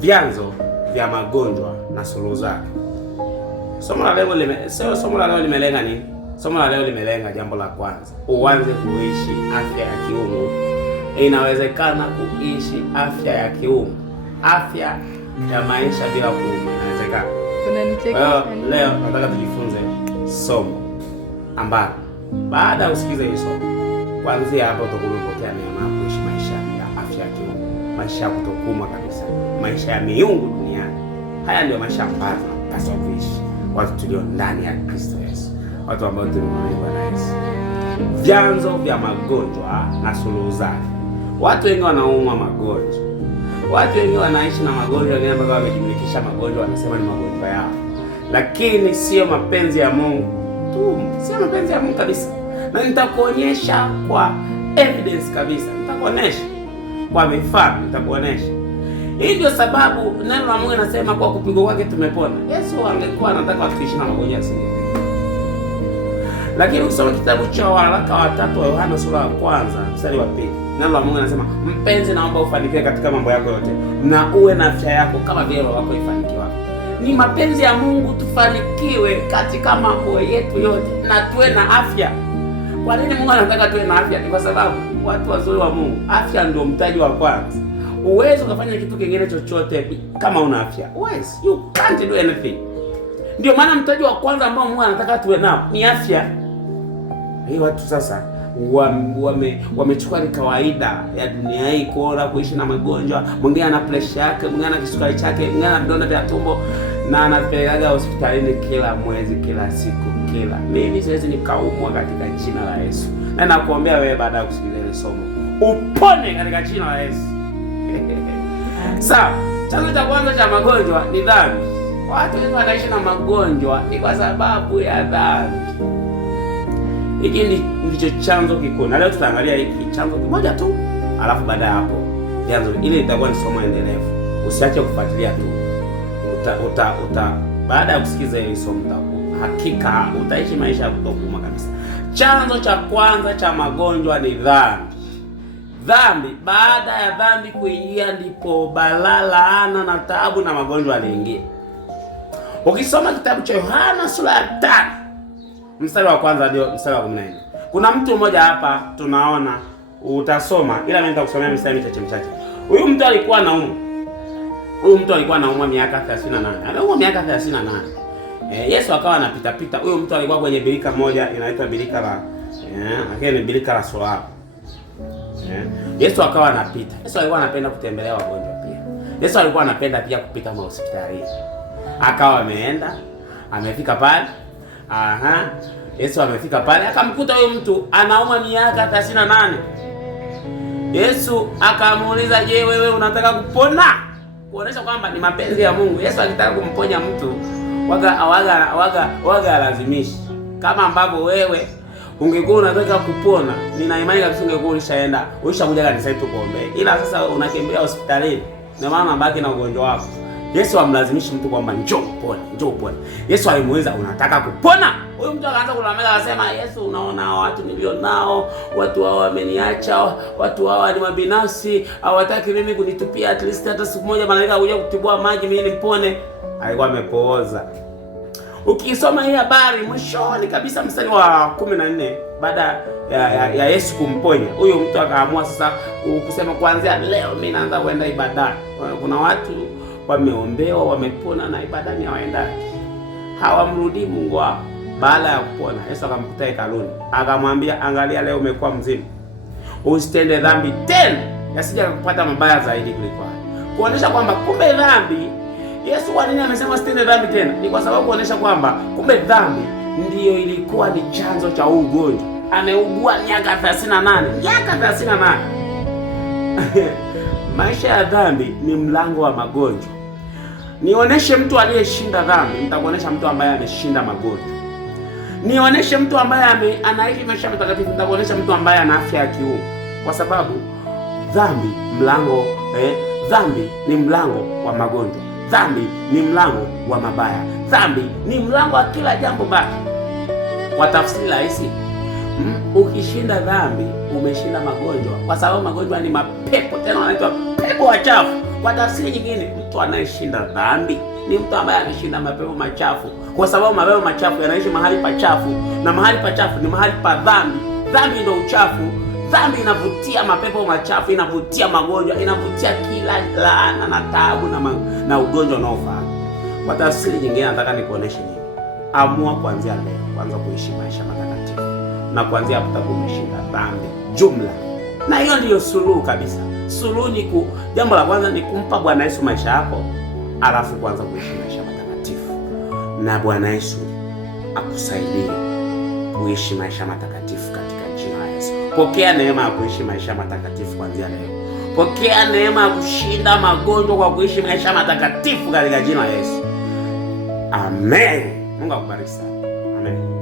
Vyanzo vya magonjwa na suluhu zake. Somo la leo limelenga nini? Somo la leo limelenga jambo la kwanza, uanze kuishi afya ya kiungu. Inawezekana kuishi afya ya kiungu, afya ya maisha bila kuumwa. Inawezekana. Leo nataka tujifunze somo ambalo baada ya kusikiza hili somo, kuanzia hapo utakuwa umepokea neema ya kuishi maisha ya afya ya kiungu, maisha ya kutokuumwa kabisa, maisha ya miungu duniani. Haya ndio maisha ambayo tunapaswa kuishi watu tulio ndani ya Kristo Yesu, watu ambao tulimwamini Bwana Yesu. Vyanzo vya magonjwa na suluhu zake. Watu wengi wanaumwa magonjwa, watu wengi wanaishi na magonjwa, wengine mpaka wamejimilikisha magonjwa, wanasema ni magonjwa yao, lakini sio mapenzi ya Mungu tu, sio mapenzi ya Mungu kabisa. Na nitakuonyesha kwa evidence kabisa, nitakuonyesha kwa mifano, nitakuonyesha. Hii ndio sababu neno la Mungu linasema kwa kupigwa kwake tumepona. Yesu angekuwa anataka tuishi na magonjwa asingepigwa. Lakini ukisoma kitabu cha waraka wa 3 wa Yohana sura ya 1 mstari wa 2, neno la Mungu linasema, mpenzi, naomba ufanikiwe katika mambo yako yote na uwe na afya yako kama vile roho yako ifanikiwa. Ni mapenzi ya Mungu tufanikiwe katika mambo yetu yote na tuwe na afya. Kwa nini Mungu anataka tuwe na afya? Ni kwa sababu watu wazuri wa Mungu, afya ndio mtaji wa kwanza. Uwezo ukafanya kitu kingine chochote kama una afya. Uwezo, you can't do anything. Ndio maana mtaji wa kwanza ambao Mungu anataka tuwe nao ni afya. Hii watu sasa wamechukua ni kawaida ya dunia hii kuona kuishi na magonjwa. Mwingine ana pressure yake, mwingine ana kisukari chake, mwingine ana vidonda vya tumbo na anapeleka hospitalini kila mwezi, kila siku, kila. Mimi siwezi nikaumwa katika jina la Yesu. Na nakuombea wewe baada ya kusikiliza hili somo upone katika jina la Yesu. Sawa, chanzo cha kwanza cha magonjwa ni dhambi. Watu wengi wanaishi na magonjwa ni kwa sababu ya dhambi. Hiki ndicho chanzo kikuu. Na leo tutaangalia hiki chanzo kimoja tu, alafu baada ya hapo vyanzo. Ile itakuwa ni somo endelevu. Usiache kufuatilia tu. Baada ya kusikiza hili somo hakika utaishi maisha ya kutokuuma kabisa. Chanzo cha kwanza cha magonjwa ni dhambi. Dhambi, baada ya dhambi kuingia ndipo balaa, laana na taabu na magonjwa yaliingia. Ukisoma kitabu cha Yohana sura ya 5 mstari wa kwanza hadi mstari wa 14. Kuna mtu mmoja hapa tunaona, utasoma ila mimi nitakusomea mstari michache. Huyu mtu alikuwa anaumwa miaka 38. Anaumwa miaka 38. Yesu akawa anapita. Huyu mtu alikuwa kwenye birika moja inaitwa birika la lakini birika la Soloamu. Yesu akawa anapita. Yesu alikuwa anapenda kutembelea wagonjwa pia. Yesu alikuwa anapenda pia kupita hospitalini. Akawa amefika pale. Yesu amefika pale, akamkuta huyo mtu anaumwa miaka 38. Yesu akamuuliza, "Je, wewe unataka kupona?" Kuonesha kwamba ni mapenzi ya Mungu. Yesu akitaka kumponya mtu waga lazimishi. Kama ambavyo wewe ungekuwa unataka kupona, nina imani kabisa ungekuwa ulishakuja kanisani tukuombee. Ila sasa unakimbia hospitalini, ndio maana unabaki na ugonjwa wako. Yesu amlazimishi mtu kwamba njoo upone. Yesu alimuuliza, "Unataka kupona?" Huyo mtu akaanza kulalamika, akasema, "Yesu, unaona watu nilionao, watu hao wameniacha, watu hao ni mabinafsi, hawataki mimi kunitupia at least hata siku moja malaika kuja kutibua maji mimi nipone." Alikuwa amepooza. Ukisoma hii habari mwishoni kabisa mstari wa 14, baada ya Yesu kumponya, huyo mtu akaamua sasa kusema, "Kuanzia leo mimi naanza kwenda ibadani." Kuna watu wameombewa, wamepona na ibadani hawaendaki. Hawamrudii Mungu wao. Baada ya kupona, Yesu akamkuta hekaluni. Akamwambia, "Angalia, leo umekuwa mzima. Usitende dhambi tena, yasije kupata mabaya zaidi kuliko hayo." Kuonesha kwamba kumbe dhambi, Yesu kwa nini amesema usitende dhambi tena? Ni kwa sababu kuonesha kwamba kumbe dhambi ndiyo ilikuwa ni chanzo cha huu ugonjwa. Ameugua miaka 38. Maisha ya dhambi ni mlango wa magonjwa. Nionyeshe mtu aliyeshinda dhambi, nitakuonesha mtu ambaye ameshinda magonjwa. Nionyeshe mtu ambaye anaishi maisha matakatifu, nitakuonesha mtu ambaye ana afya ya kiungu. Kwa sababu dhambi ni mlango wa magonjwa. Dhambi ni mlango wa mabaya. Dhambi ni mlango wa kila jambo baya. Kwa tafsiri rahisi, ukishinda dhambi umeshinda magonjwa, kwa sababu magonjwa ni mapepo, tena wanaitwa pepo wachafu. Kwa tafsiri nyingine, mtu anayeshinda dhambi ni mtu ambaye anashinda mapepo machafu, kwa sababu mapepo machafu yanaishi mahali pachafu, na mahali pachafu ni mahali pa dhambi. Dhambi ndio uchafu. Dhambi inavutia mapepo machafu, inavutia magonjwa, inavutia kila laana na taabu na ugonjwa unaofaa. Kwa tafsiri nyingine, nataka nikuoneshe nini? Amua kuanzia leo kuanza kuishi maisha matakatifu, na kuanzia hapo utakuwa umeshinda dhambi jumla. Na hiyo ndiyo suluhu kabisa. Suluhu ni jambo la kwanza ni kumpa Bwana Yesu maisha yako, alafu kuanza kuishi maisha matakatifu, na Bwana Yesu akusaidie kuishi maisha matakatifu katika jina la Yesu. Pokea neema ya kuishi maisha matakatifu kuanzia leo. Pokea neema ya kushinda magonjwa kwa kuishi maisha matakatifu katika jina la Yesu. Amen. Mungu akubariki sana. Amen.